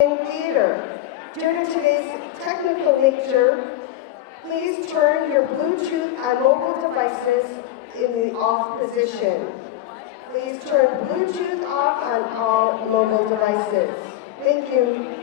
In theater. Due to today's technical nature, please turn your Bluetooth and mobile devices in the off position. Please turn Bluetooth off on all mobile devices. Thank you.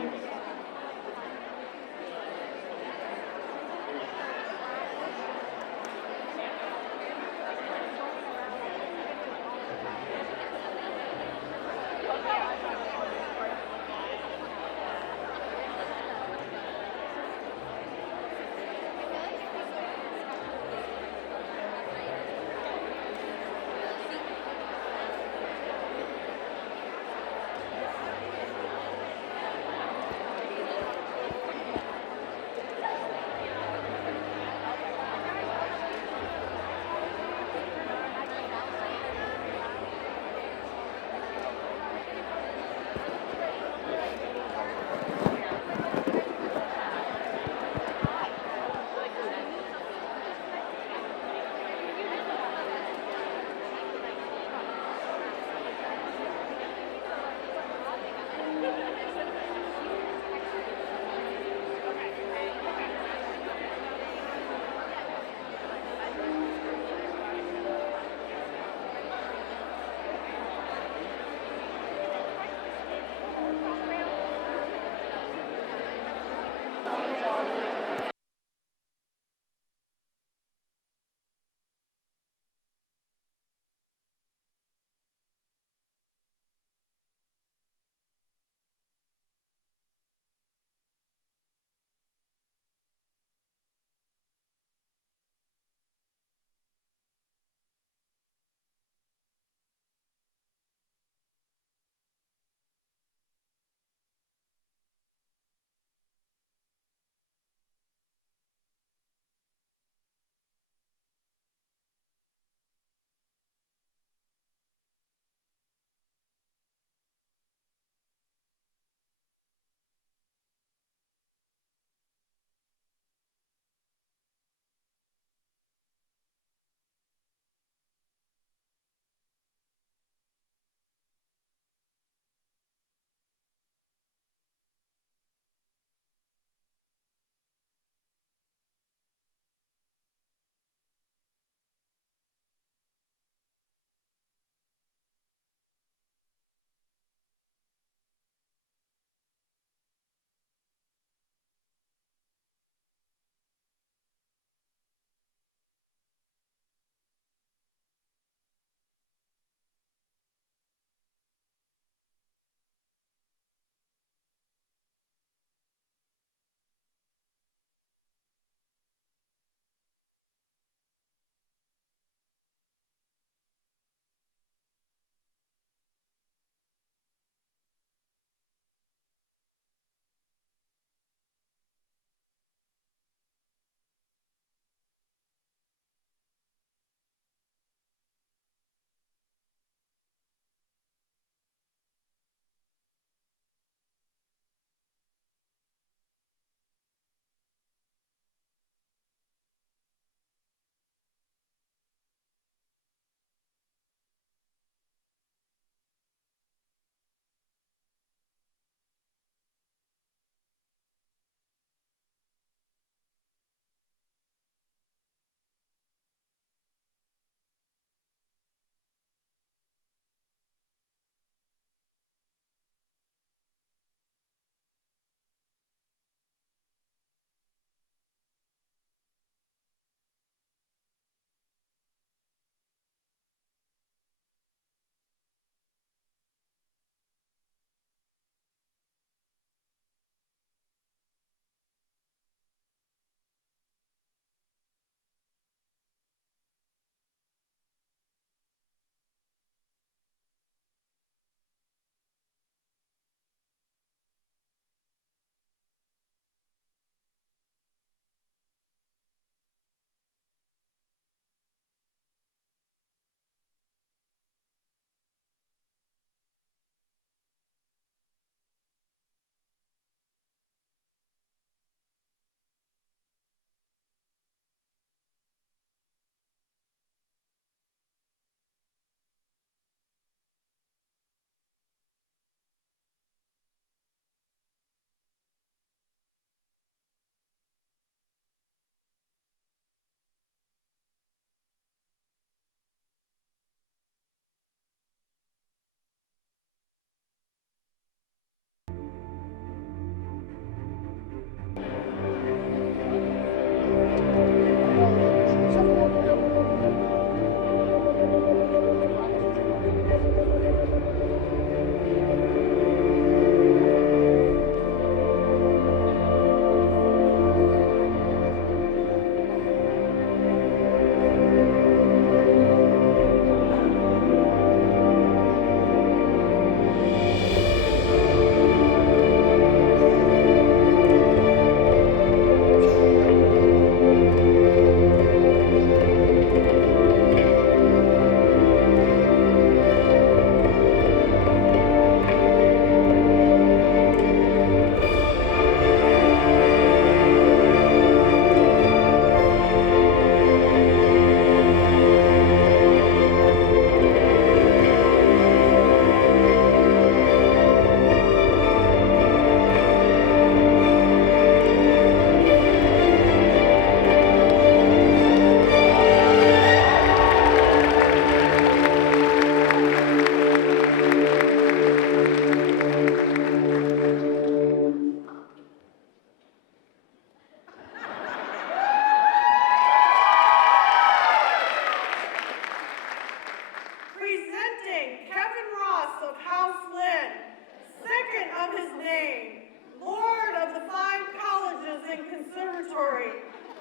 repository,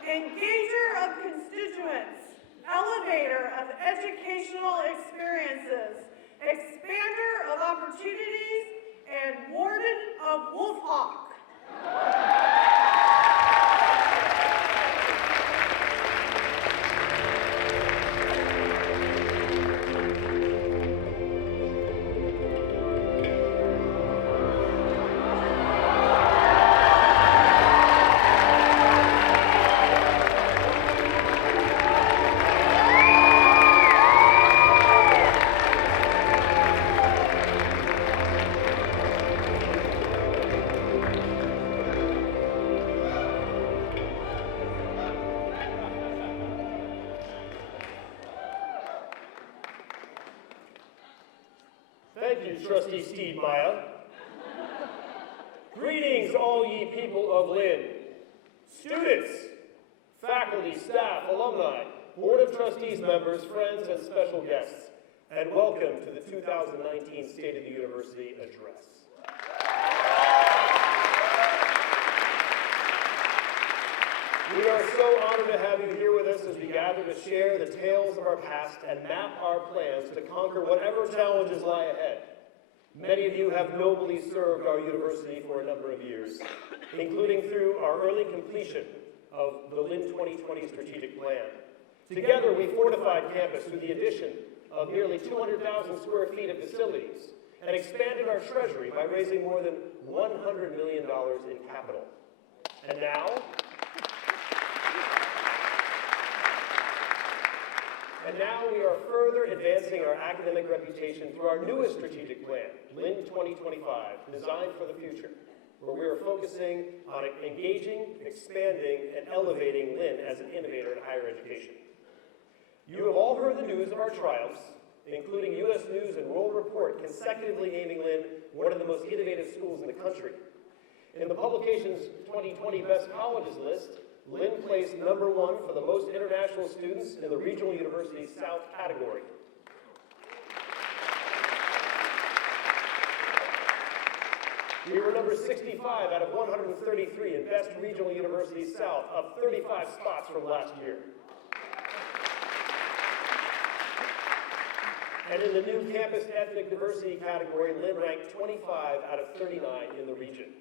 engager of constituents, elevator of educational experiences, expander of opportunities, and warden of Wolf Hawk. Thank you, Trustee Steve Maya. Greetings, all ye people of Lynn. Students, faculty, staff, alumni, Board of Trustees members, friends, and special guests, and welcome to the 2019 State of the University Address. We are so honored to have you here with us as we gather to share the tales of our past and map our plans to conquer whatever challenges lie ahead. Many of you have nobly served our university for a number of years, including through our early completion of the Lynn 2020 strategic plan. Together, we fortified campus through the addition of nearly 200,000 square feet of facilities and expanded our treasury by raising more than $100 million in capital. And now we are further advancing our academic reputation through our newest strategic plan, Lynn 2025, Designed for the Future, where we are focusing on engaging, expanding, and elevating Lynn as an innovator in higher education. You have all heard the news of our triumphs, including U.S. News and World Report consecutively naming Lynn one of the most innovative schools in the country. In the publication's 2020 Best Colleges list, Lynn placed #1 for the most international students in the Regional University South category. We were number 65 out of 133 in Best Regional University South, up 35 spots from last year. And in the new campus ethnic diversity category, Lynn ranked 25 out of 39 in the region.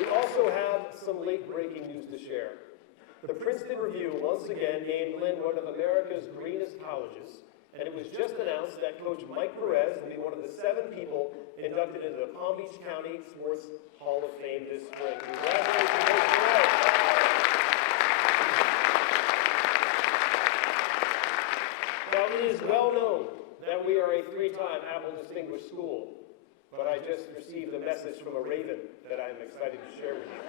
We also have some late-breaking news to share. The Princeton Review once again named Lynn one of America's greenest colleges, and it was just announced that Coach Mike Perez will be one of the 7 people inducted into the Palm Beach County Sports Hall of Fame this spring. Congratulations, Coach Perez. Now, it is well known that we are a 3-time Apple Distinguished School, but I just received a message from a raven that I'm excited to share with you.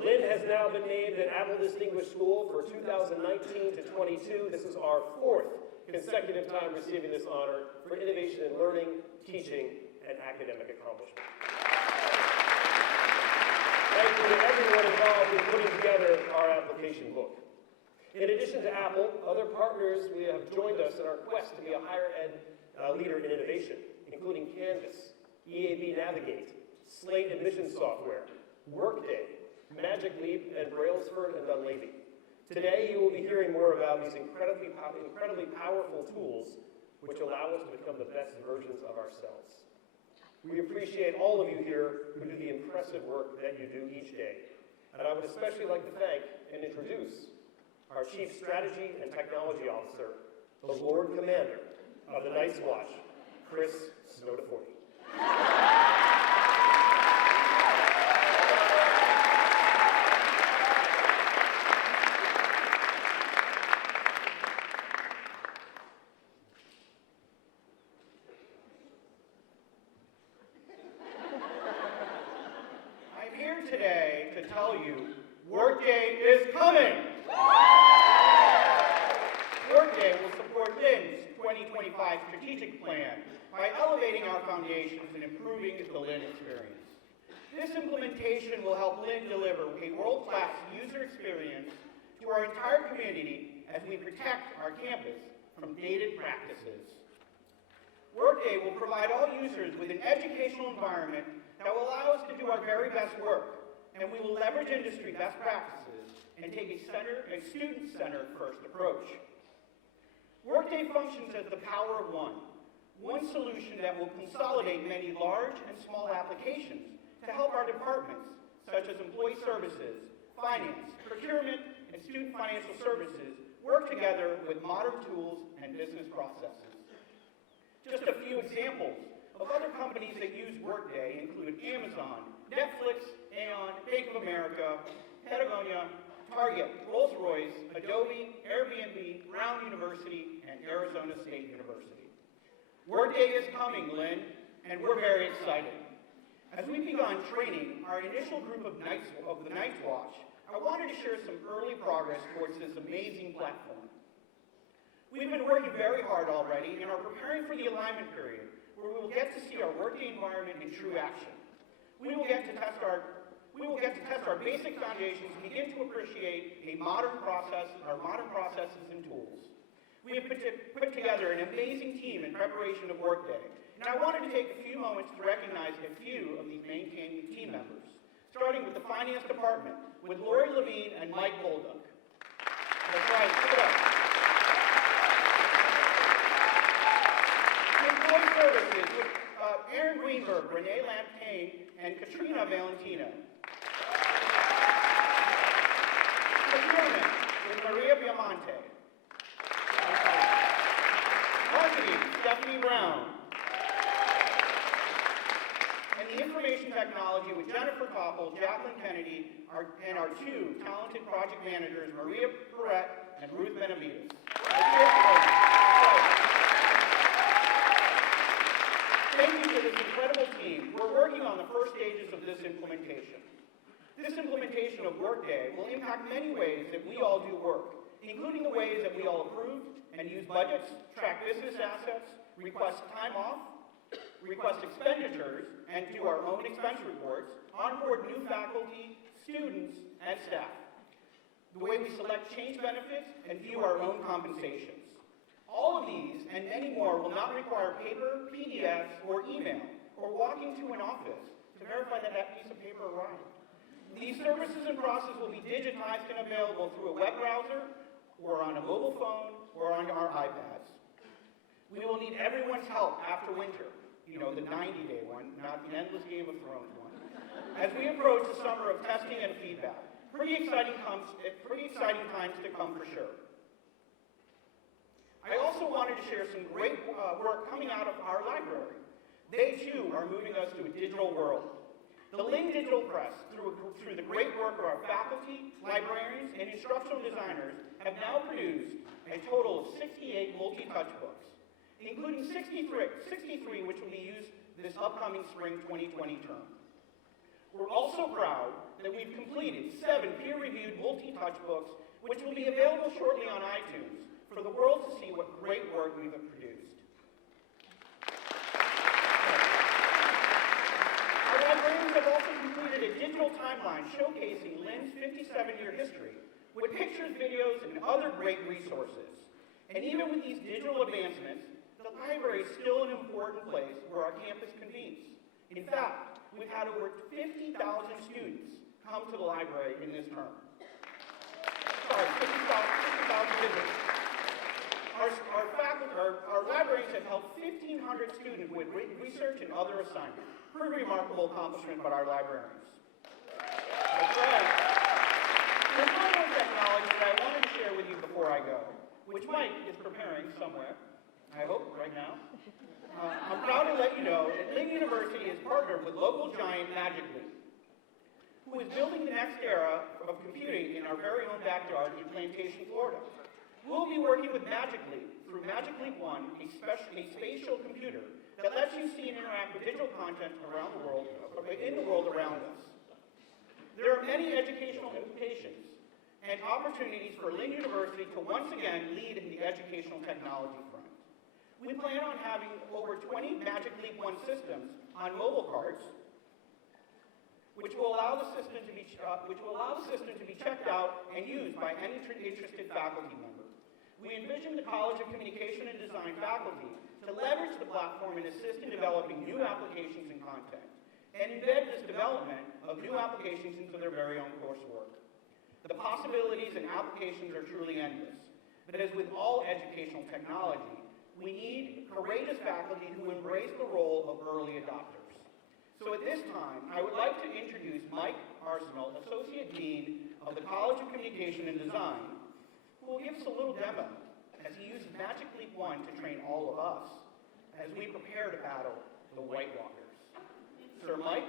Lynn has now been named an Apple Distinguished School for 2019 to 22. This is our 4th consecutive time receiving this honor for innovation in learning, teaching, and academic accomplishment. Thank you to everyone involved in putting together our application book. In addition to Apple, other partners we have joined us in our quest to be a higher ed leader in innovation, including Canvas, EAB Navigate, Slate Admission Software, Workday, Magic Leap, and Brailsford and Dunleavy. Today, you will be hearing more about these incredibly powerful tools which allow us to become the best versions of ourselves. We appreciate all of you here who do the impressive work that you do each day. And I would especially like to thank and introduce our Chief Strategy and Technology Officer, the Lord Commander of the Night's Watch, Chris Snowdeforty. I'm here today to tell you Workday is coming. Workday will support Lynn's 2025 strategic plan by elevating our foundations and improving the Lynn experience. This implementation will help Lynn deliver a world-class user experience to our entire community as we protect our campus from dated practices. Workday will provide all users with an educational environment that will allow us to do our very best work, and we will leverage industry best practices and take a student-centered first approach. Workday functions as the power of one solution that will consolidate many large and small applications to help our departments, such as employee services, finance, procurement, and student financial services, work together with modern tools and business processes. Just a few examples of other companies that use Workday include Amazon, Netflix, Aon, Bank of America, Patagonia, Target, Rolls-Royce, Adobe, Airbnb, Brown University, and Arizona State University. Workday is coming, Lynn, and we're very excited. As we begun training our initial group of the Night's Watch, I wanted to share some early progress towards this amazing platform. We've been working very hard already and are preparing for the alignment period, where we will get to see our Workday environment in true action. We will get to test our basic foundations and begin to appreciate our modern processes and tools. We have put together an amazing team in preparation of Workday, and I wanted to take a few moments to recognize a few of these main team members, starting with the finance department, with Lori Levine and Mike Bolduc. That's right, give it up. Employee services, with Aaron Greenberg, Renee Lamptain, and Katrina Valentina. Procurement, with Maria Biamonte. Marketing, Stephanie Brown. And the information technology with Jennifer Koppel, Jacqueline Kennedy, and our two talented project managers, Maria Perrette and Ruth Benavides. Thank you to this incredible team. We're working on the first stages of this implementation. This implementation of Workday will impact many ways that we all do work, including the ways that we all approve and use budgets, track business assets, request time off, request expenditures, and do our own expense reports, onboard new faculty, students, and staff. The way we select change benefits and view our own compensations. All of these and many more will not require paper, PDFs, or email, or walking to an office to verify that that piece of paper arrived. These services and processes will be digitized and available through a web browser, or on a mobile phone, or on our iPads. We will need everyone's help after winter. You know, the 90-day one, not the endless Game of Thrones one. As we approach the summer of testing and feedback, pretty exciting times to come for sure. I also wanted to share some great work coming out of our library. They too are moving us to a digital world. The Lynn Digital Press, through the great work of our faculty, librarians, and instructional designers, have now produced a total of 68 multi-touch books, including 63 which will be used this upcoming spring 2020 term. We're also proud that we've completed 7 peer-reviewed multi-touch books, which will be available shortly on iTunes for the world to see what great work we have produced. Our librarians have also completed a digital timeline showcasing Lynn's 57-year history with pictures, videos, and other great resources. And even with these digital advancements, the library is still an important place where our campus convenes. In fact, we've had over 50,000 students come to the library in this term. Sorry, 50,000 visitors. Our libraries have helped 1,500 students with research and other assignments. Pretty remarkable accomplishment by our librarians. That's right. There's one more technology that I wanted to share with you before I go, which Mike is preparing somewhere, I hope right now. I'm proud to let you know that Lynn University has partnered with local giant Magically, who is building the next era of computing in our very own backyard in Plantation, Florida. We'll be working with Magically through Magic Leap One, a spatial computer that lets you see and interact with digital content around the world, in the world around us. There are many educational implications and opportunities for Lynn University to once again lead in the educational technology front. We plan on having over 20 Magic Leap One systems on mobile cards, which will allow the system to be checked out and used by any interested faculty member. We envision the College of Communication and Design faculty to leverage the platform and assist in developing new applications and content. and embed this development of new applications into their very own coursework. The possibilities and applications are truly endless, but as with all educational technology, we need courageous faculty who embrace the role of early adopters. So at this time, I would like to introduce Mike Arsenal, Associate Dean of the College of Communication and Design, who will give us a little demo as he uses Magic Leap 1 to train all of us as we prepare to battle the White Walkers. Sir Mike?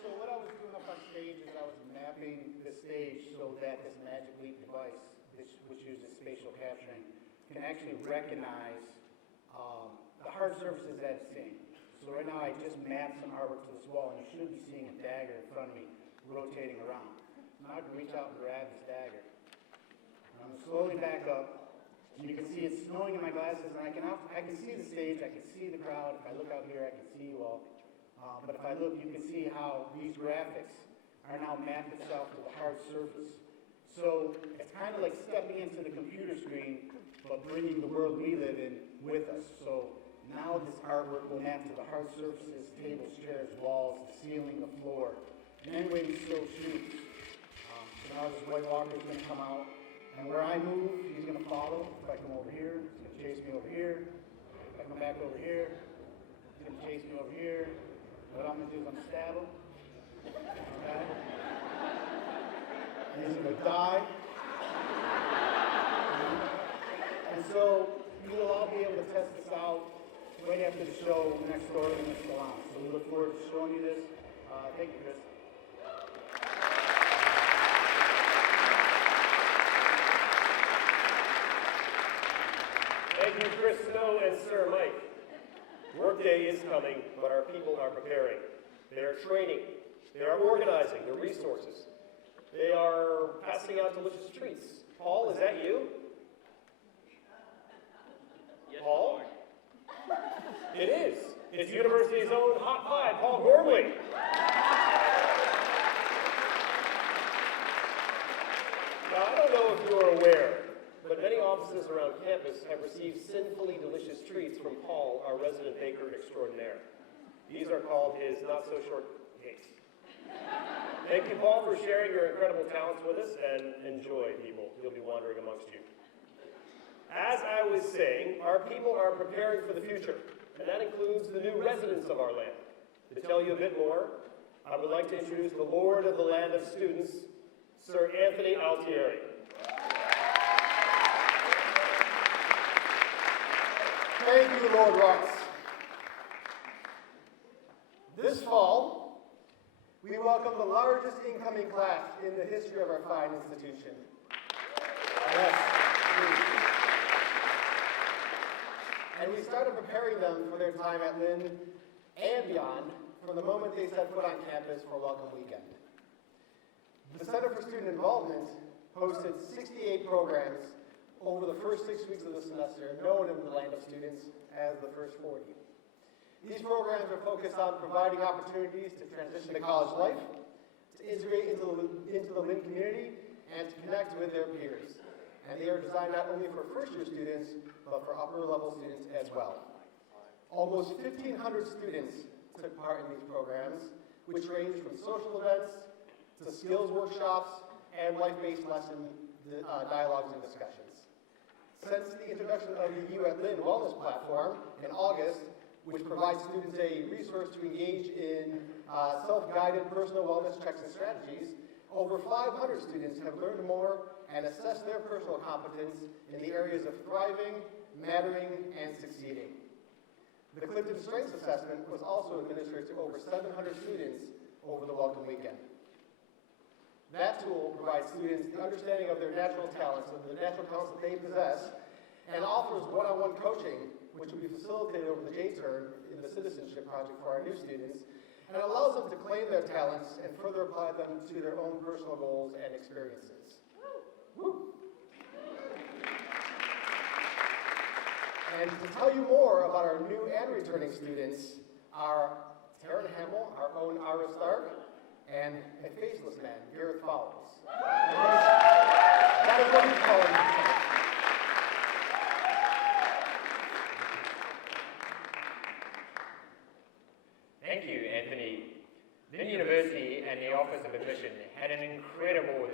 So what I was doing up on stage is I was mapping the stage so that this Magic Leap device, which uses spatial capturing, can actually recognize the hard surfaces that it's seeing. So right now I just mapped some artwork to this wall, and you should be seeing a dagger in front of me rotating around. Now I can reach out and grab this dagger. And I'm going to slowly back up, and you can see it's snowing in my glasses, and I can see the stage, I can see the crowd. If I look out here, I can see you all. But if I look, you can see how these graphics are now mapped itself to the hard surface. So it's kind of like stepping into the computer screen, but bringing the world we live in with us. So now this artwork will map to the hard surfaces, tables, chairs, walls, the ceiling, the floor, and any way we still choose. So now this White Walker is going to come out, and where I move, he's going to follow. If I come over here, he's going to chase me over here. If I come back over here, he's going to chase me over here. What I'm going to do is I'm going to stab him. Okay? And he's going to die. And so you will all be able to test this out right after the show next door in the salon. So we look forward to showing you this. Thank you, Chris. Thank you, Chris Snow and Sir Mike. Workday is coming, but our people are preparing. They are training. They are organizing their resources. They are passing out delicious treats. Paul, is that you? Yes, Paul? It is. It's University's own hot pie, Paul Gormley. Now, I don't know if you're aware, but many offices around campus have received sinfully delicious treats from Paul, our resident baker extraordinaire. These are called his not-so-short cakes. Thank you, Paul, for sharing your incredible talents with us, and enjoy, people. You'll be wandering amongst you. As I was saying, our people are preparing for the future, and that includes the new residents of our land. To tell you a bit more, I would like to introduce the Lord of the Land of Students, Sir Anthony Altieri. Thank you, Lord Ross. This fall, we welcome the largest incoming class in the history of our fine institution. Yes. And we started preparing them for their time at Lynn and beyond from the moment they set foot on campus for Welcome Weekend. The Center for Student Involvement hosted 68 programs over the first 6 weeks of the semester, known in the land of students as the first 40. These programs are focused on providing opportunities to transition to college life, to integrate into the Lynn community, and to connect with their peers. And they are designed not only for first-year students, but for upper-level students as well. Almost 1,500 students took part in these programs, which range from social events to skills workshops and life-based lesson dialogues and discussions. Since the introduction of the You at Lynn Wellness Platform in August, which provides students a resource to engage in self-guided personal wellness checks and strategies, over 500 students have learned more and assessed their personal competence in the areas of thriving, mattering, and succeeding. The Clifton Strengths Assessment was also administered to over 700 students over the Welcome Weekend. That tool provides students the understanding of their natural talents, of the natural talents that they possess, and offers one-on-one coaching, which will be facilitated over the J-Turn in the Citizenship Project for our new students, and it allows them to claim their talents and further apply them to their own personal goals and experiences. Woo. And to tell you more about our new and returning students are Taryn Hamill, our own Ira Stark, and a faceless man, Gareth Fowles. That is what he's calling himself. Thank you, Anthony. Lynn University and the Office of Admission had an incredible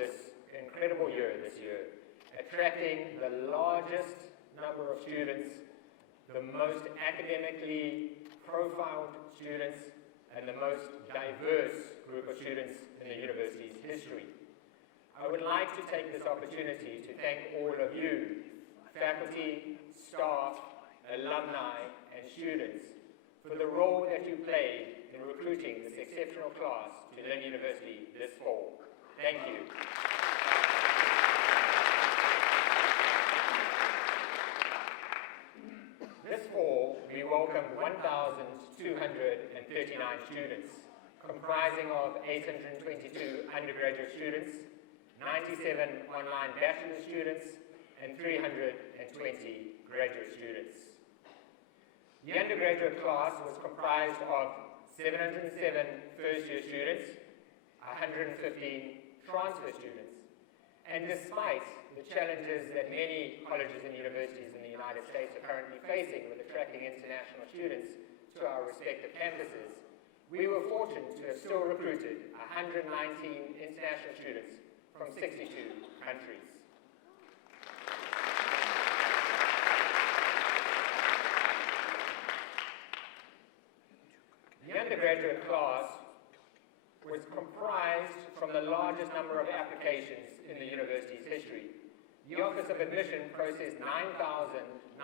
year this year, attracting the largest number of students, the most academically profiled students, and the most diverse group of students in the university's history. I would like to take this opportunity to thank all of you, faculty, staff, alumni, and students, for the role that you played in recruiting this exceptional class to Lynn University this fall. Thank you. This fall, we welcomed 1,239 students, comprising of 822 undergraduate students, 97 online bachelor students, and 320 graduate students. The undergraduate class was comprised of 707 first-year students, 115 transfer students, and despite the challenges that many colleges and universities in the United States are currently facing with attracting international students to our respective campuses, we were fortunate to have still recruited 119 international students from 62 countries. The undergraduate class was comprised from the largest number of applications in the university's history. The Office of Admission processed 9,950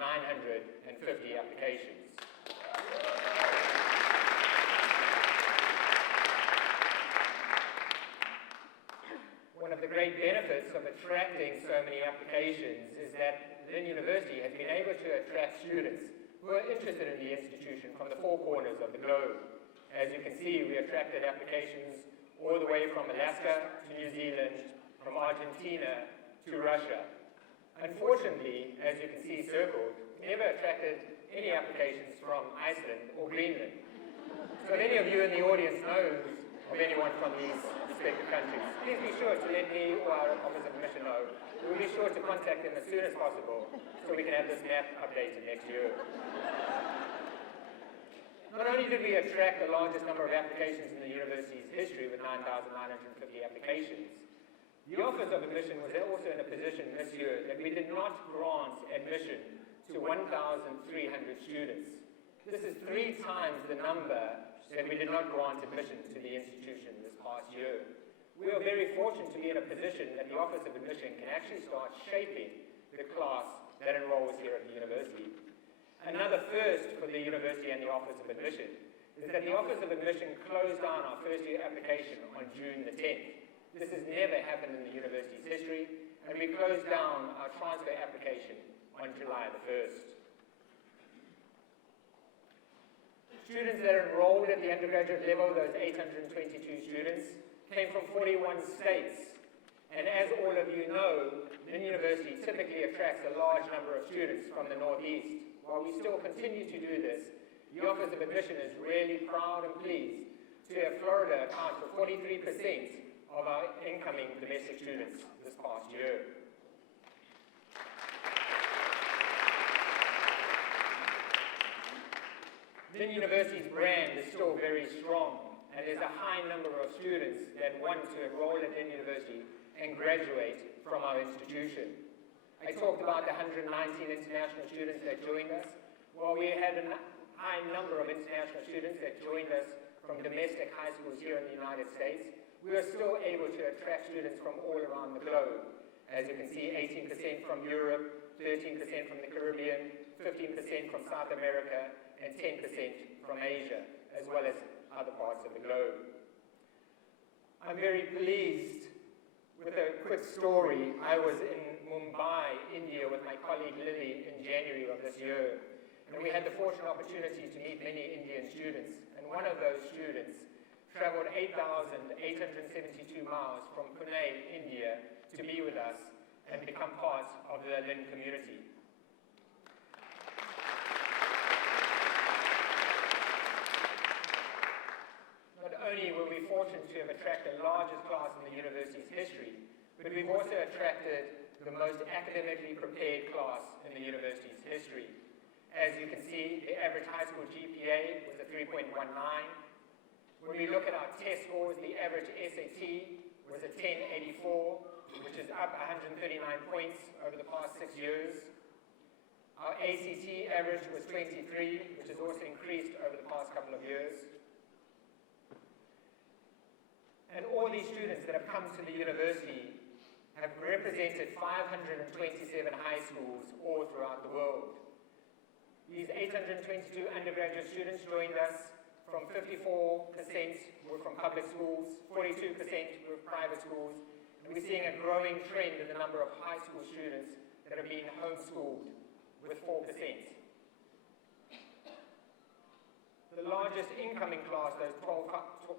applications. One of the great benefits of attracting so many applications is that Lynn University has been able to attract students who are interested in the institution from the four corners of the globe. As you can see, we attracted applications all the way from Alaska to New Zealand, from Argentina to Russia. Unfortunately, as you can see circled, we never attracted any applications from Iceland or Greenland. So if any of you in the audience knows of anyone from these respective countries, please be sure to let me or our Office of Admission know. We'll be sure to contact them as soon as possible so we can have this map updated next year. Not only did we attract the largest number of applications in the university's history with 9,950 applications, the Office of Admission was also in a position this year that we did not grant admission to 1,300 students. This is 3 times the number that we did not grant admission to the institution this past year. We are very fortunate to be in a position that the Office of Admission can actually start shaping the class that enrolls here at the university. Another first for the university and the Office of Admission is that the Office of Admission closed down our first-year application on June the 10th. This has never happened in the university's history, and we closed down our transfer application on July the 1st. Students that enrolled at the undergraduate level, those 822 students, came from 41 states. And as all of you know, Lynn University typically attracts a large number of students from the Northeast. While we still continue to do this, the Office of Admission is really proud and pleased to have Florida account for 43% of our incoming domestic students this past year. Lynn University's brand is still very strong, and there's a high number of students that want to enroll at Lynn University and graduate from our institution. I talked about the 119 international students that joined us. Well, we had a high number of international students that joined us from domestic high schools here in the United States. We are still able to attract students from all around the globe. As you can see, 18% from Europe, 13% from the Caribbean, 15% from South America, and 10% from Asia, as well as other parts of the globe. I'm very pleased with a quick story. I was in Mumbai, India, with my colleague Lily in January of this year, and we had the fortunate opportunity to meet many Indian students, and one of those students traveled 8,872 miles from Pune, India, to be with us and become part of the Lynn community. Not only were we fortunate to have attracted the largest class in the university's history, but we've also attracted the most academically prepared class in the university's history. As you can see, the average high school GPA was a 3.19, When we look at our test scores, the average SAT was a 1084, which is up 139 points over the past 6 years. Our ACT average was 23, which has also increased over the past couple of years. And all these students that have come to the university have represented 527 high schools all throughout the world. These 822 undergraduate students joined us. From 54% were from public schools, 42% were private schools, and we're seeing a growing trend in the number of high school students that are being homeschooled, with 4%. The largest incoming class, those 1,239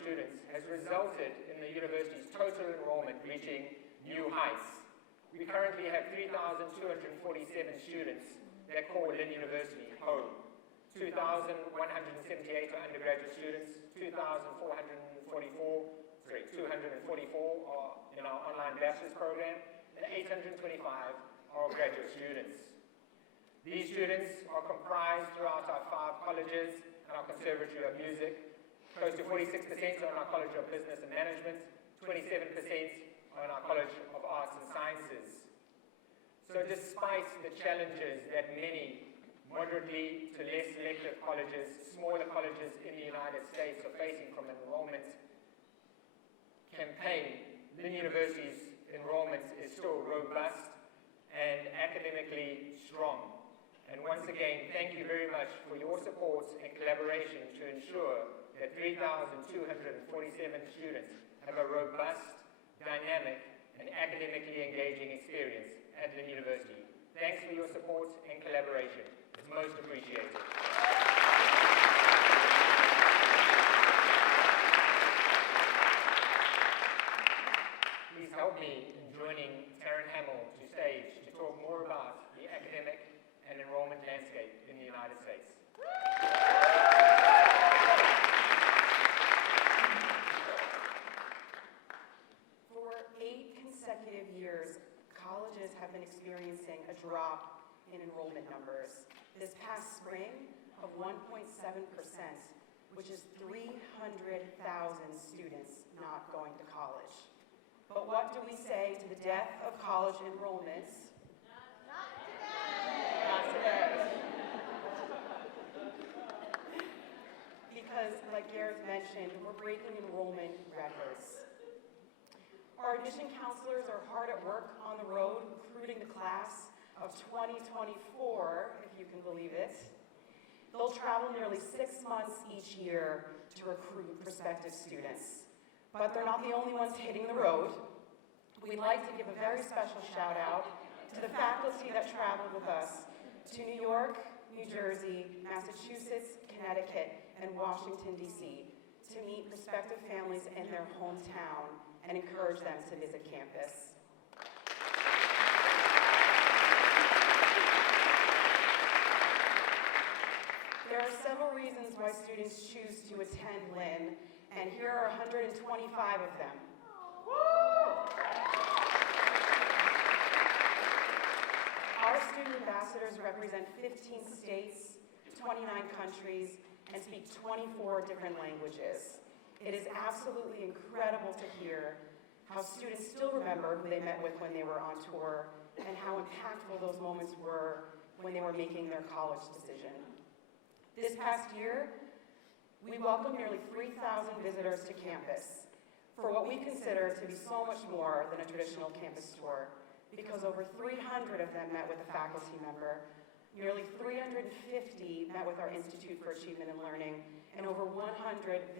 students, has resulted in the university's total enrollment reaching new heights. We currently have 3,247 students that call Lynn University home. 2,178 are undergraduate students, 244 are in our online bachelor's program, and 825 are graduate students. These students are comprised throughout our 5 colleges and our Conservatory of Music. Close to 46% are in our College of Business and Management, 27% are in our College of Arts and Sciences. So despite the challenges that many moderately to less selective colleges, smaller colleges in the United States are facing from an enrollment campaign, Lynn University's enrollment is still robust and academically strong. And once again, thank you very much for your support and collaboration to ensure that 3,247 students have a robust, dynamic, and academically engaging experience at Lynn University. Thanks for your support and collaboration. It's most appreciated. Please help me in joining Taryn Hamill to stage to talk more about the academic and enrollment landscape in the United States. For 8 consecutive years, colleges have been experiencing a drop in enrollment numbers. This past spring of 1.7%, which is 300,000 students not going to college. But what do we say to the death of college enrollments? Not today! Not today. Because, like Gareth mentioned, we're breaking enrollment records. Our admission counselors are hard at work on the road recruiting the class of 2024, if you can believe it. They'll travel nearly 6 months each year to recruit prospective students. But they're not the only ones hitting the road. We'd like to give a very special shout out to the faculty that traveled with us to New York, New Jersey, Massachusetts, Connecticut, and Washington, D.C. to meet prospective families in their hometown and encourage them to visit campus. There are several reasons why students choose to attend Lynn, and here are 125 of them. Our student ambassadors represent 15 states, 29 countries, and speak 24 different languages. It is absolutely incredible to hear how students still remember who they met with when they were on tour and how impactful those moments were when they were making their college decision. This past year, we welcomed nearly 3,000 visitors to campus for what we consider to be so much more than a traditional campus tour, because over 300 of them met with a faculty member, nearly 350 met with our Institute for Achievement and Learning, and over 100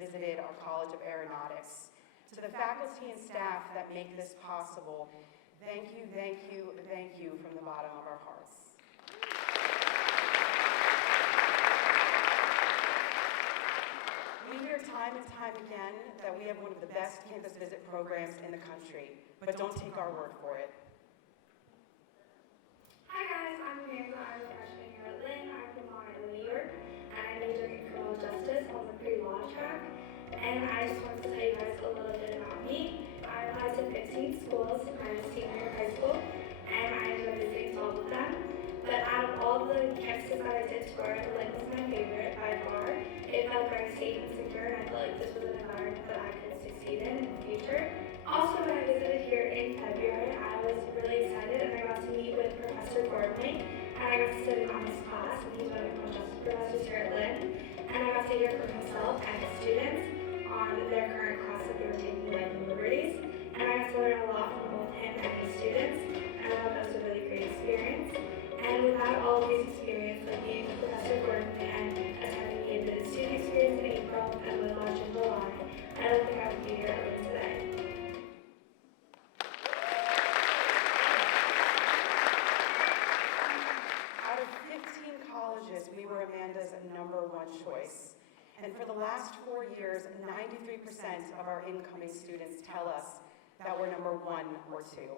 visited our College of Aeronautics. To the faculty and staff that make this possible, thank you, thank you, thank you from the bottom of our hearts. We hear time and time again that we have one of the best campus visit programs in the country, but don't take our word for it. Hi guys, I'm Miranda. I'm a freshman here at Lynn. I'm from Long Island, New York, and I majored in criminal justice on the pre-law track. And I just wanted to tell you guys a little bit about me. I applied to 15 schools when I was senior in high school, and I enjoyed visiting all of them. But out of all the campuses that I did tour, Lynn was my favorite by far. It felt very safe and and I got to sit in on his class, and he's one of the justice professors here at Lynn, and I got to hear from himself and his students on their current class that they were taking, Life and Liberties, and I got to learn a lot from both him and his students, and I thought that was a really great experience. And without all of these experiences, like being a professor at Workday and attending the admitted student experience in April and with launch in July, I don't think I would be here at Lynn today. Out of 15 colleges, we were Amanda's #1 choice. And for the last 4 years, 93% of our incoming students tell us that we're #1 or 2.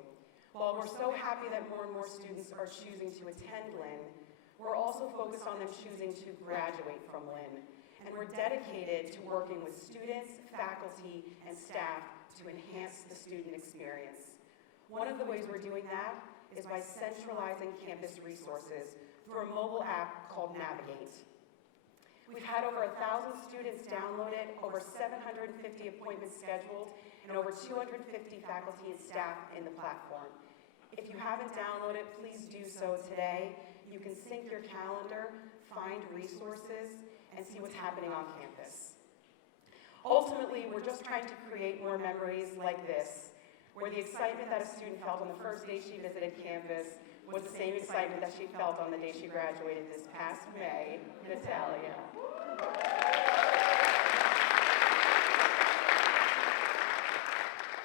While we're so happy that more and more students are choosing to attend Lynn, we're also focused on them choosing to graduate from Lynn. And we're dedicated to working with students, faculty, and staff to enhance the student experience. One of the ways we're doing that is by centralizing campus resources through a mobile app called Navigate. We've had over 1,000 students download it, over 750 appointments scheduled, and over 250 faculty and staff in the platform. If you haven't downloaded it, please do so today. You can sync your calendar, find resources, and see what's happening on campus. Ultimately, we're just trying to create more memories like this, where the excitement that a student felt on the first day she visited campus was the same excitement that she felt on the day she graduated this past May, Natalia.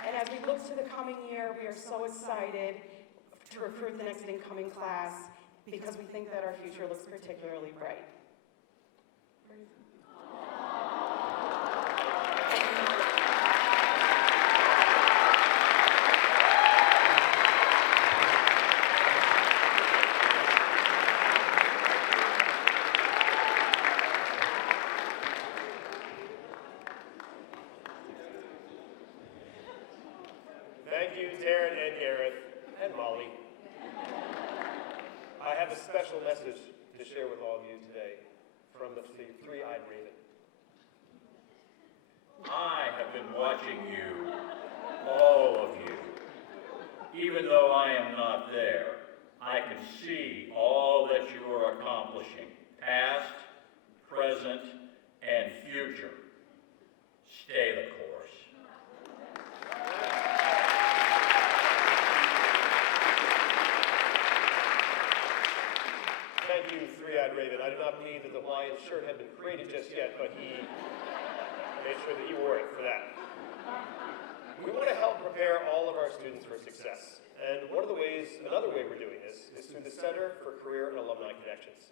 And as we look to the coming year, we are so excited to recruit the next incoming class because we think that our future looks particularly bright. Thank you, Taryn and Gareth and Molly. I have a special message to share with all of you today from the three-eyed raven. I have been watching you, all of you. Even though I am not there, I can see all that you are accomplishing, past, present, and future. Stay the course. Thank you, Three-Eyed Raven. I do not believe that the Lion shirt had been created just yet, but he made sure that you wore it for that. We want to help prepare all of our students for success. And another way we're doing this is through the Center for Career and Alumni Connections.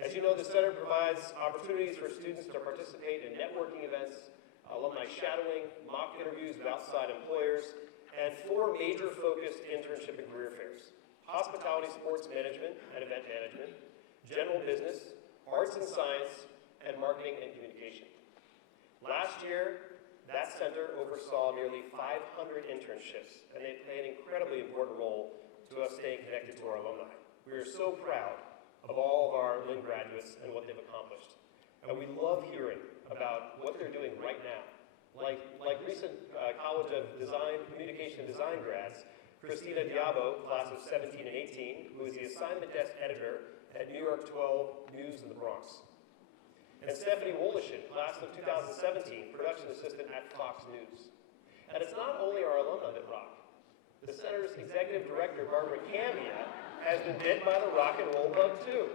As you know, the Center provides opportunities for students to participate in networking events, alumni shadowing, mock interviews with outside employers, and 4 major focused internship and career fairs: hospitality, sports management and event management, general business, arts and science, and marketing and communication. Last year, that center oversaw nearly 500 internships, and they play an incredibly important role to us staying connected to our alumni. We are so proud of all of our Lynn graduates and what they've accomplished. And we love hearing about what they're doing right now. Like recent College of Design, Communication and Design grads, Christina Diabo, class of 17 and 18, who is the assignment desk editor at New York 12 News in the Bronx. And Stephanie Wolishin, class of 2017, production assistant at Fox News. And it's not only our alumni that rock. The center's executive director, Barbara Cambia, has been bit by the rock and roll bug too.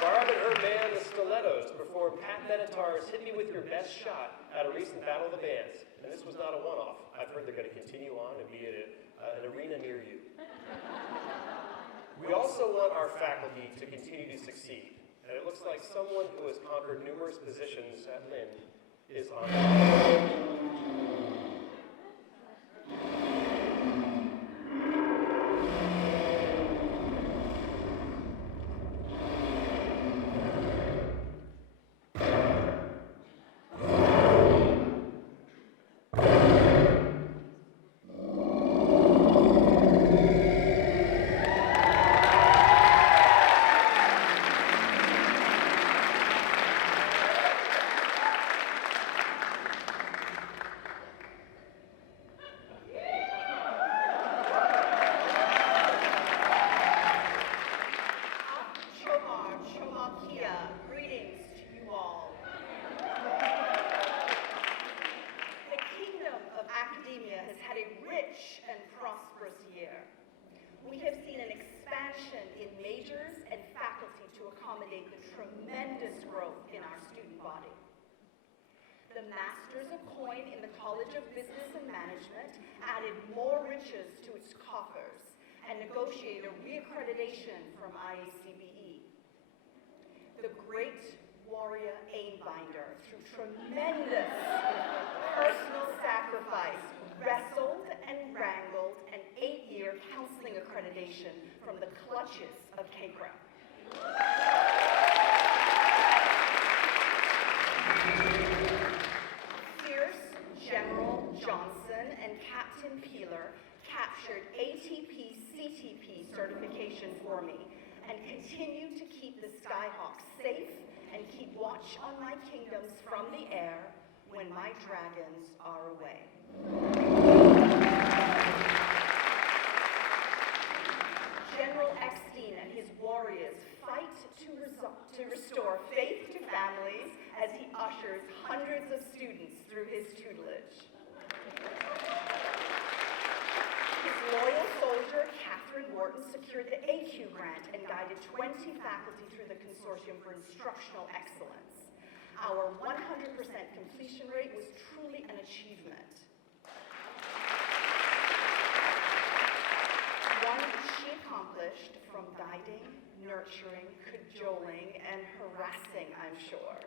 Barb and her band, the Stilettos, performed Pat Benatar's Hit Me With Your Best Shot at a recent Battle of the Bands. And this was not a one-off. I've heard they're going to continue on and be at an arena near you. We also want our faculty to continue to succeed. And it looks like someone who has conquered numerous positions at Lynn is on. tremendous growth in our student body. The Masters of Coin in the College of Business and Management added more riches to its coffers and negotiated a reaccreditation from IACBE. The Great Warrior Aimbinder, through tremendous personal sacrifice, wrestled and wrangled an 8-year counseling accreditation from the clutches of CACRA. Fierce General Johnson and Captain Peeler captured ATP CTP certification for me and continue to keep the Skyhawks safe and keep watch on my kingdoms from the air when my dragons are away. General Eckstein and his warriors fight to restore faith to families as he ushers hundreds of students through his tutelage. His loyal soldier, Catherine Wharton, secured the AQ grant and guided 20 faculty through the Consortium for Instructional Excellence. Our 100% completion rate was truly an achievement. One she accomplished from guiding, nurturing, cajoling, and harassing, I'm sure.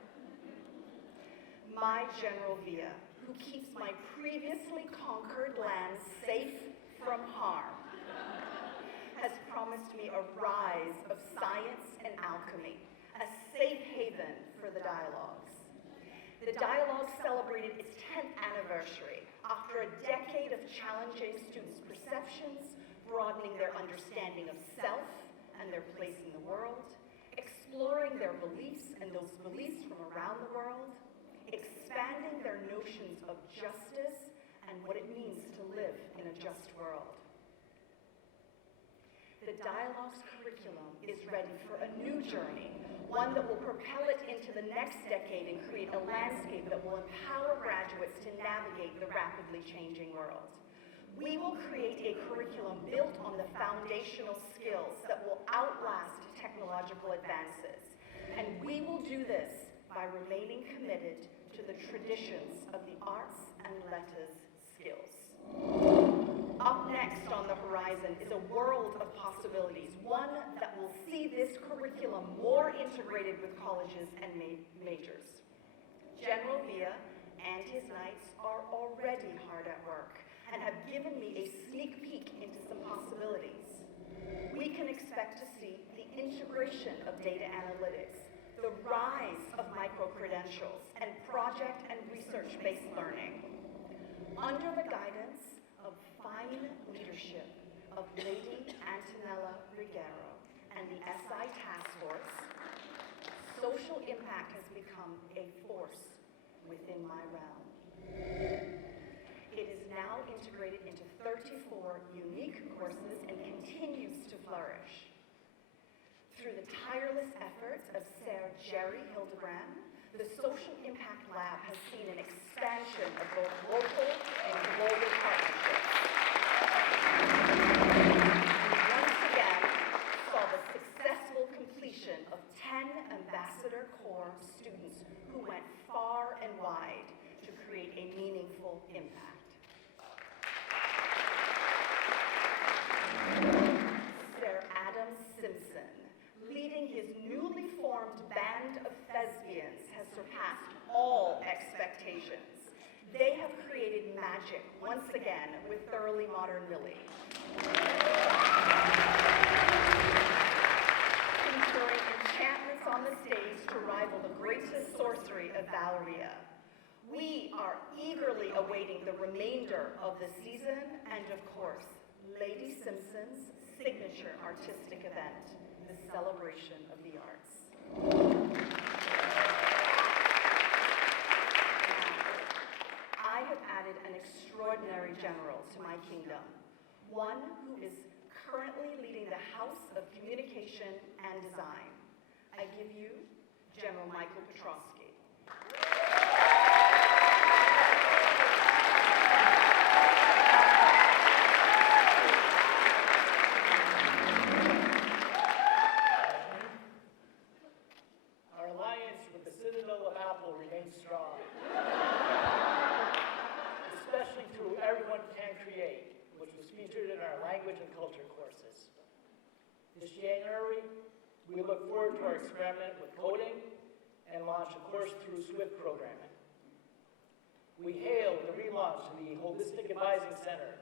My General Via, who keeps my previously conquered lands safe from harm, has promised me a rise of science and alchemy, a safe haven for the dialogues. The dialogue celebrated its 10th anniversary after a decade of challenging students' perceptions, broadening their understanding of self and their place in the world, exploring their beliefs and those beliefs from around the world, expanding their notions of justice and what it means to live in a just world. The Dialogues curriculum is ready for a new journey, one that will propel it into the next decade and create a landscape that will empower graduates to navigate the rapidly changing world. We will create a curriculum built on the foundational skills that will outlast technological advances. And we will do this by remaining committed to the traditions of the arts and letters skills. Up next on the horizon is a world of possibilities, one that will see this curriculum more integrated with colleges and majors. General Via and his knights are already hard at work and have given me a sneak peek into some possibilities. We can expect to see the integration of data analytics, the rise of micro-credentials, and project and research-based learning. Under the guidance of fine leadership of Lady Antonella Riguero and the SI Task Force, social impact has become a force within my realm. It is now integrated into 34 unique courses and continues to flourish. Through the tireless efforts of Sarah Jerry Hildebrand, the Social Impact Lab has seen an expansion of both local and global partnerships. We once again saw the successful completion of 10 Ambassador Corps students who went far and wide to create a meaningful impact. Sir Adam Simpson, leading his newly formed band of thespians, has surpassed all expectations. They have created magic once again with Thoroughly Modern Millie. Conferring enchantments on the stage to rival the greatest sorcery of Valeria. We are eagerly awaiting the remainder of the season and, of course, Lady Simpson's signature artistic event, the Celebration of the Arts. I have added an extraordinary general to my kingdom, one who is currently leading the House of Communication and Design. I give you General Michael Petrosky. Our Alliance This January, we look forward to our experiment with coding and launch a course through SWIFT programming. We hail the relaunch of the Holistic Advising Center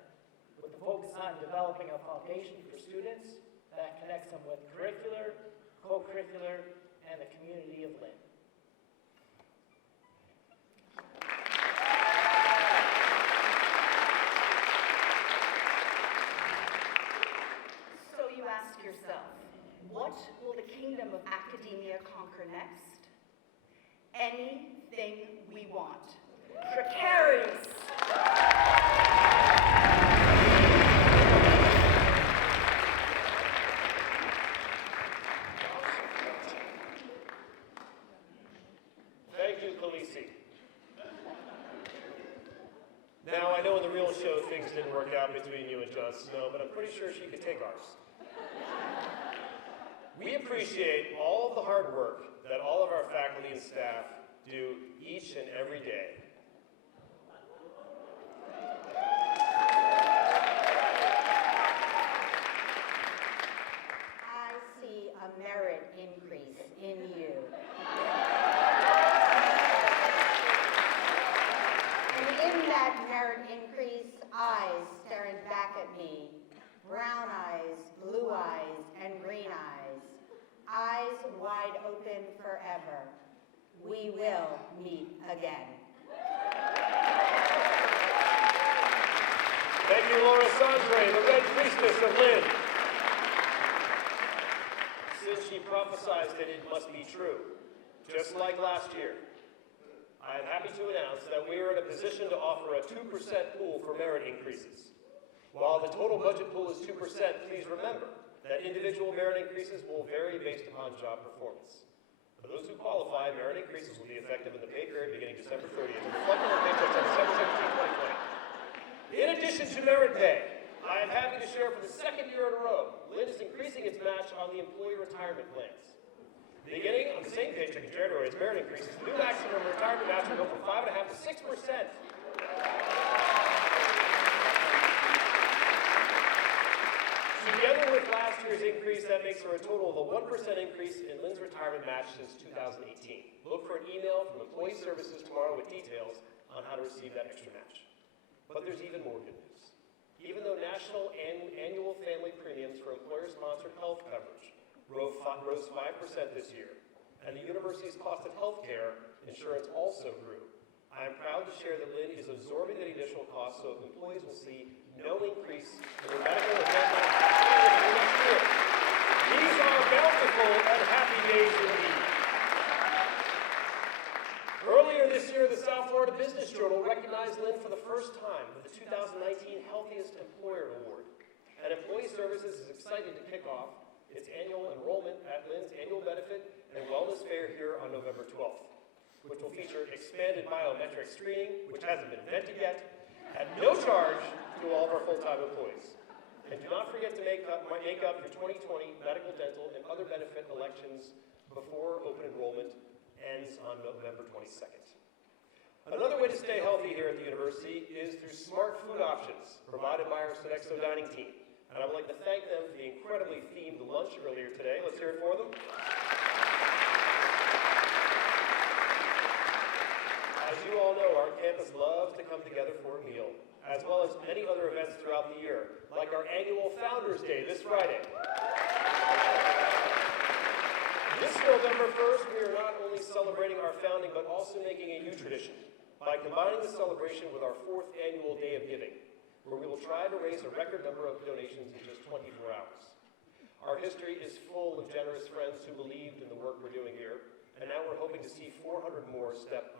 with the focus on developing a foundation for students that connects them with curricular, co-curricular, and the community of Lynn. So you ask yourself, what will the kingdom of academia conquer next? Anything we want. Precarious. Thank you, Khaleesi. Now, I know in the real show things didn't work out between you and Jon Snow, but I'm pretty sure she could take ours. We appreciate all of the hard work that all of our faculty and staff do each and every day. I see a merit increase in you. And in that merit increase, eyes staring back at me, brown eyes, blue eyes, and green eyes, eyes wide open forever. We will meet again. Thank you, Laura Sandre, the Red Priestess of Lynn. Since she prophesied that it must be true, just like last year, I am happy to announce that we are in a position to offer a 2% pool for merit increases. While the total budget pool is 2%, please remember that individual merit increases will vary based upon job performance. For those who qualify, merit increases will be effective in the pay period beginning December 30th and reflected on paychecks on December 17, 2020. In addition to merit pay, I am happy to share for the second year in a row, Lynn is increasing its match on the employee retirement plans. Beginning on the same paycheck in January as merit increases, the new maximum retirement match will go from 5.5% to 6%. Together with last year's increase, that makes for a total of a 1% increase in Lynn's retirement match since 2018. Look for an email from Employee Services tomorrow with details on how to receive that extra match. But there's even more good news. Even though national annual family premiums for employer-sponsored health coverage rose 5% this year, and the university's cost of health care insurance also grew, I am proud to share that Lynn is absorbing the additional costs so employees will see no increase in their medical and dental insurance next year. These are bountiful and happy days indeed. Earlier this year, the South Florida Business Journal recognized Lynn for the first time with the 2019 Healthiest Employer Award. And Employee Services is excited to kick off its annual enrollment at Lynn's annual benefit and wellness fair here on November 12th, which will feature expanded biometric screening, which hasn't been invented yet, at no charge to all of our full-time employees. And do not forget to make up your 2020 medical, dental, and other benefit elections before open enrollment ends on November 22nd. Another way to stay healthy here at the university is through smart food options provided by our Sodexo dining team. And I would like to thank them for the incredibly themed lunch earlier today. Let's hear it for them. As you all know, our campus loves to come together for a meal, as well as many other events throughout the year, like our annual Founders Day this Friday. This November 1st, we are not only celebrating our founding, but also making a new tradition by combining the celebration with our 4th annual Day of Giving, where we will try to raise a record number of donations in just 24 hours. Our history is full of generous friends who believed in the work we're doing here, and now we're hoping to see 400 more step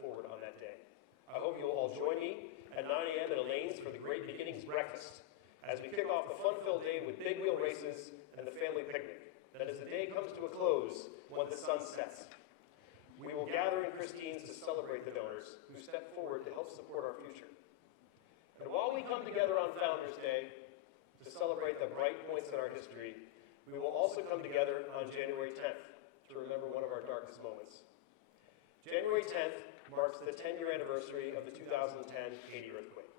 forward on that day. I hope you'll all join me at 9 a.m. at Elaine's for the Great Beginnings Breakfast, as we kick off the fun-filled day with big wheel races and the family picnic. Then as the day comes to a close, when the sun sets, we will gather in Christine's to celebrate the donors who step forward to help support our future. And while we come together on Founders Day to celebrate the bright points in our history, we will also come together on January 10th to remember one of our darkest moments. January 10th marks the 10-year anniversary of the 2010 Haiti earthquake.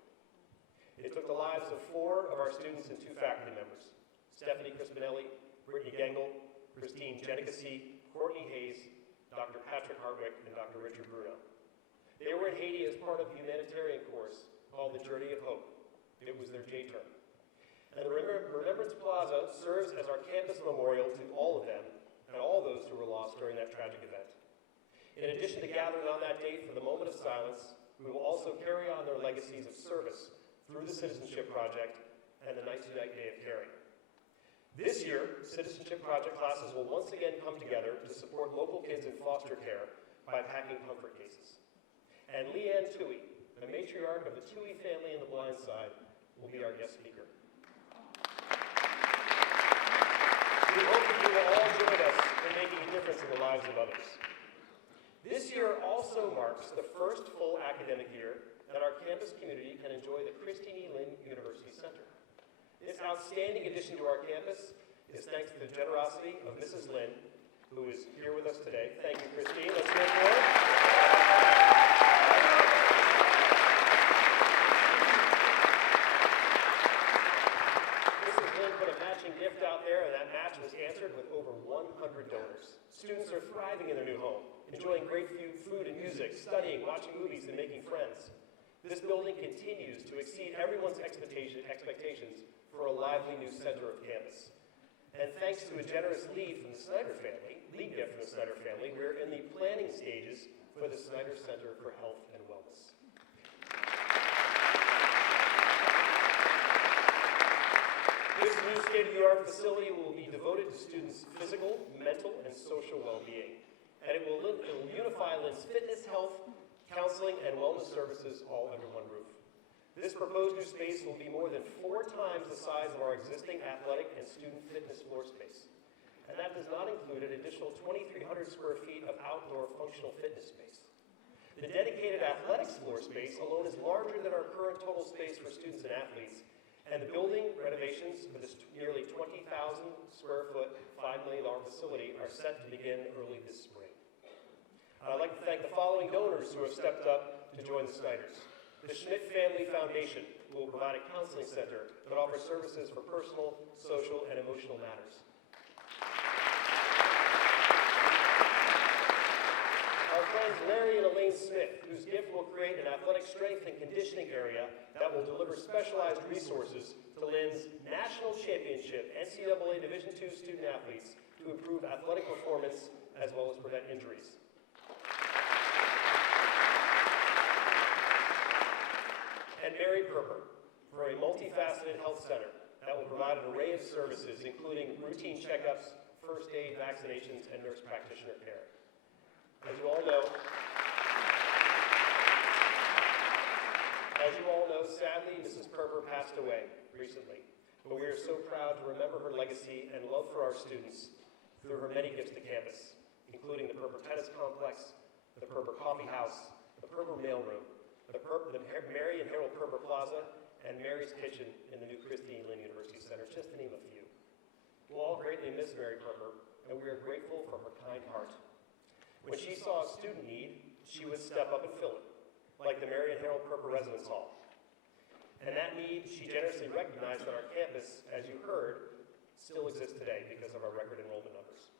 It took the lives of 4 of our students and 2 faculty members, Stephanie Crispinelli, Brittany Gengel, Christine Genegacy, Courtney Hayes, Dr. Patrick Hardwick, and Dr. Richard Bruno. They were in Haiti as part of a humanitarian course called the Journey of Hope. It was their J-term. And the Remembrance Plaza serves as our campus memorial to all of them and all those who were lost during that tragic event. In addition to gathering on that date for the moment of silence, we will also carry on their legacies of service through the Citizenship Project and the Nights Unite Day of Caring. This year, Citizenship Project classes will once again come together to support local kids in foster care by packing comfort cases. And Leanne Toohey, the matriarch of the Toohey family in the Blind Side, will be our guest speaker. We hope that you will all join us in making a difference in the lives of others. This year also marks the first full academic year that our campus community can enjoy the Christine E. Lynn University Center. This outstanding addition to our campus is thanks to the generosity of Mrs. Lynn, who is here with us today. Thank you, Christine. Let's hear it for her. Mrs. Lynn put a matching gift out there, and that match was answered with over 100 donors. Students are thriving in their new home, enjoying great food and music, studying, watching movies, and making friends. This building continues to exceed everyone's expectations for a lively new center of campus. And thanks to a generous lead gift from the Snyder family, we're in the planning stages for the Snyder Center for Health and Wellness. This new state-of-the-art facility will be devoted to students' physical, mental, and social well-being. And it will unify Lynn's fitness, health, counseling, and wellness services all under one roof. This proposed new space will be more than 4 times the size of our existing athletic and student fitness floor space. And that does not include an additional 2,300 square feet of outdoor functional fitness space. The dedicated athletics floor space alone is larger than our current total space for students and athletes, and the building renovations for this nearly 20,000 square foot, $5 million facility are set to begin early this spring. I'd like to thank the following donors who have stepped up to join the Snyders. The Schmidt Family Foundation will provide a counseling center that offers services for personal, social, and emotional matters. Our friends Larry and Elaine Smith, whose gift will create an athletic strength and conditioning area that will deliver specialized resources to Lynn's National Championship NCAA Division II student athletes to improve athletic performance as well as prevent injuries. And Mary Perper for a multifaceted health center that will provide an array of services, including routine checkups, first aid, vaccinations, and nurse practitioner care. As you all know, sadly, Mrs. Perper passed away recently, but we are so proud to remember her legacy and love for our students through her many gifts to campus, including the Perper Tennis Complex, the Perper Coffee House, the Perper Mailroom, the Mary and Harold Perper Plaza, and Mary's Kitchen in the new Christine Lynn University Center, just to name a few. We'll all greatly miss Mary Perper, and we are grateful for her kind heart. When she saw a student need, she would step up and fill it, like the Mary and Harold Perper Residence Hall. And that need she generously recognized on our campus, as you heard, still exists today because of our record enrollment numbers.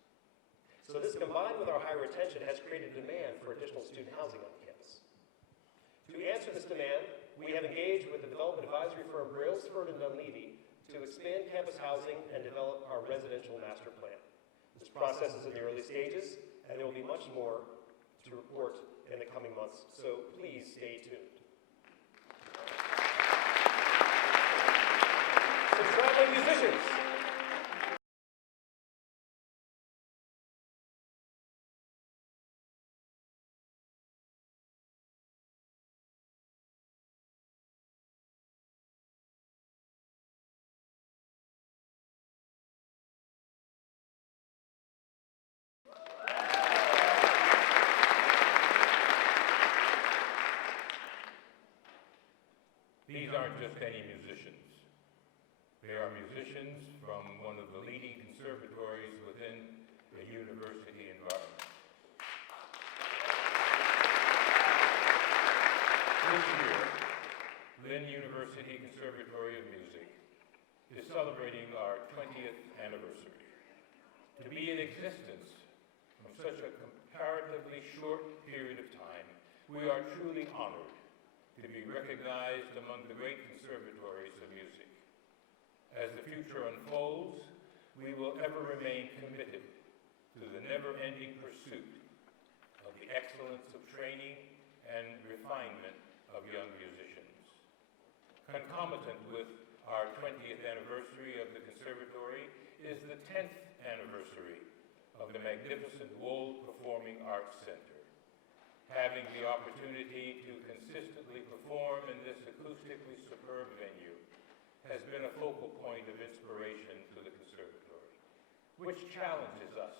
So this, combined with our high retention, has created demand for additional student housing on campus. To answer this demand, we have engaged with the development advisory firm Brailsford and Dunleavy to expand campus housing and develop our residential master plan. This process is in the early stages, and there will be much more to report in the coming months, so please stay tuned. Some traveling musicians. These aren't just any musicians. They are musicians from one of the leading conservatories within the university environment. This year, Lynn University Conservatory of Music is celebrating our 20th anniversary. To be in existence for such a comparatively short period of time, we are truly honored to be recognized among the great conservatories of music. As the future unfolds, we will ever remain committed to the never-ending pursuit of the excellence of training and refinement of young musicians. Concomitant with our 20th anniversary of the Conservatory is the 10th anniversary of the magnificent Wold Performing Arts Center. Having the opportunity to consistently perform in this acoustically superb venue has been a focal point of inspiration to the Conservatory, which challenges us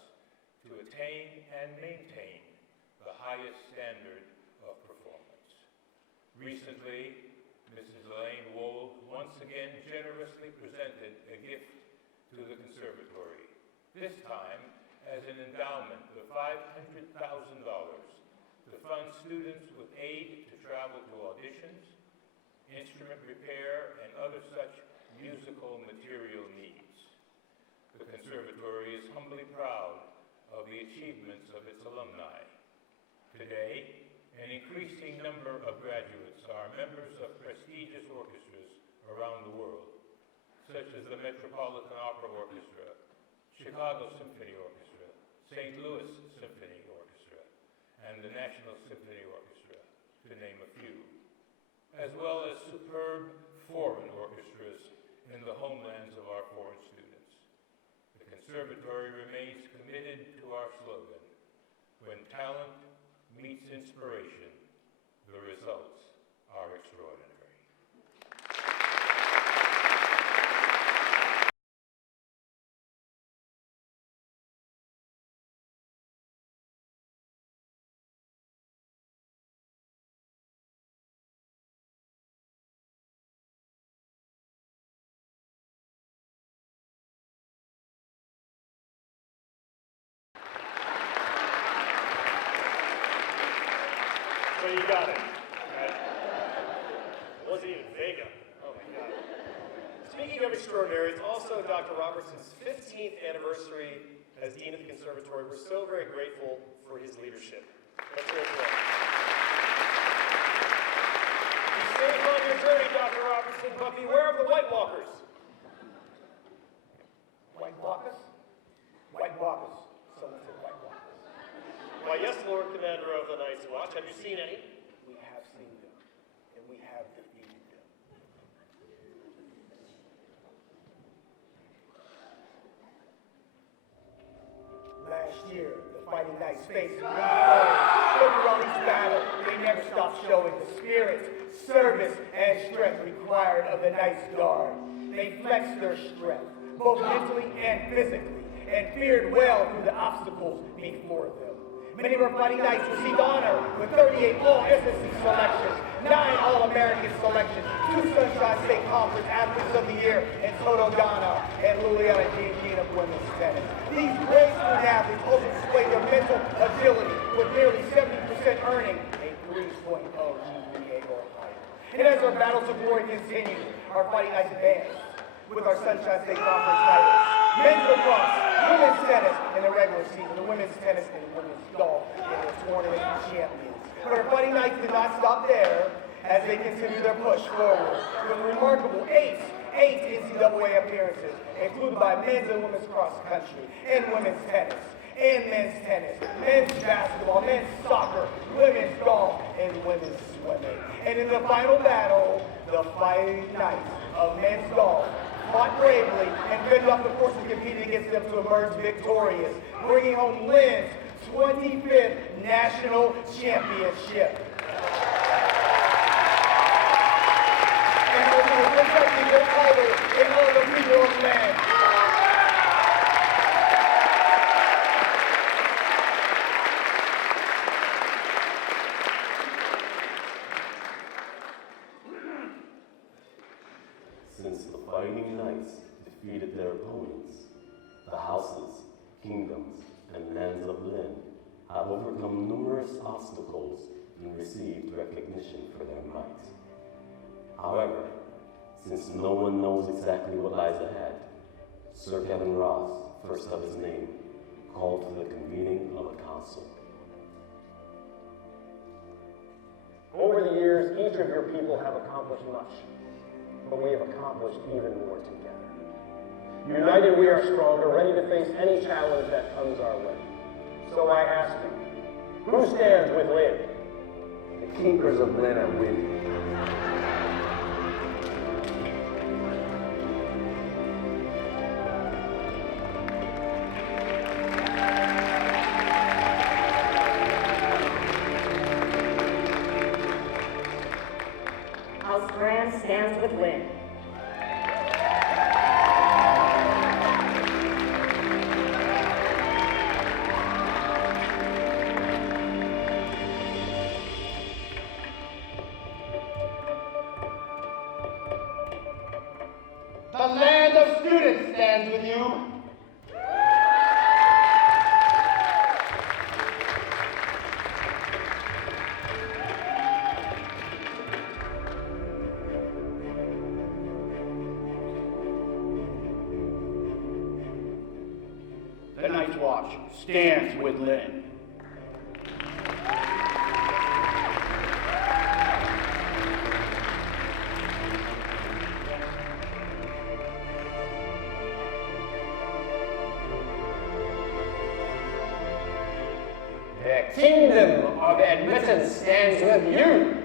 to attain and maintain the highest standard of performance. Recently, Mrs. Elaine Wold once again generously presented a gift to the Conservatory, this time as an endowment of $500,000 to fund students with aid to travel to auditions, instrument repair, and other such musical material needs. The Conservatory is humbly proud of the achievements of its alumni. Today, an increasing number of graduates are members of prestigious orchestras around the world, such as the Metropolitan Opera Orchestra, Chicago Symphony Orchestra, St. Louis Symphony Orchestra, and the National Symphony Orchestra, to name a few, as well as superb foreign orchestras in the homelands of our foreign students. The Conservatory remains committed to our slogan, when talent meets inspiration, the results are extraordinary. So you got it. Right? It wasn't even Vega. Oh my God. Speaking of extraordinary, it's also Dr. Robertson's 15th anniversary as Dean of the Conservatory. We're so very grateful for his leadership. Let's hear it for him. You stay on your journey, Dr. Robertson, but beware of the White Walkers. White Walkers? White Walkers. Someone said White Walkers. Why, yes, Lord Commander of the Night's Watch. Have you seen any? We have seen them, and we have defeated them. Last year, the Fighting Knights faced over each battle. They never stopped showing the spirit, service, and strength required of the Knights Guard. They flexed their strength, both mentally and physically, and fared well through the obstacles before them. Many of our Fighting Knights received honor with 38 All-SEC selections, 9 All-American selections, 2 Sunshine State Conference Athletes of the Year in Toto Ghana and Liliana Jean of women's tennis. These great student athletes also displayed their mental agility with nearly 70% earning a 3.0 GPA or higher. And as our battles of glory continue, our Fighting Knights advanced with our Sunshine State Conference titles. Men's lacrosse, women's tennis in the regular season, the women's tennis and women's golf in the tournament champions. But our Fighting Knights did not stop there as they continue their push forward with a remarkable eight NCAA appearances, included by men's and women's cross country, and women's tennis, and men's basketball, men's soccer, women's golf, and women's swimming. And in the final battle, the Fighting Knights of men's golf fought bravely and fended off the forces competing against them to emerge victorious, bringing home Lynn's 25th national championship. And also protecting the color and all the people of Lynn. Since the Fighting Knights defeated their opponents, the houses, kingdoms, and lands of Lynn have overcome numerous obstacles and received recognition for their might. However, since no one knows exactly what lies ahead, Sir Kevin Ross, first of his name, call to the convening of a council. Over the years, each of your people have accomplished much, but we have accomplished even more together. United, we are stronger, ready to face any challenge that comes our way. So I ask you, who stands with Lynn? The keepers of Lynn are winning. House Grant stands with Lynn. The land of students stands with you. The Night's Watch stands with Lynn. The kingdom of admittance stands with you.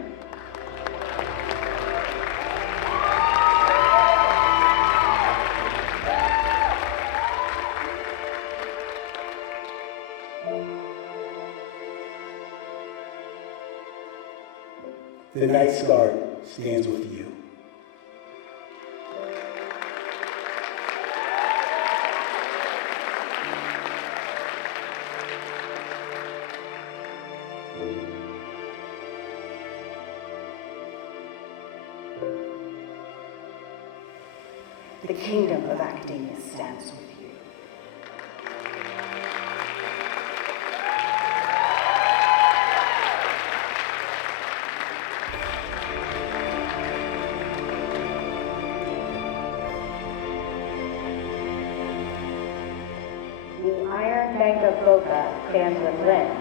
The Night Guard stands with you. The kingdom of academia stands with you. The Iron Bank of Boca stands with Lynn.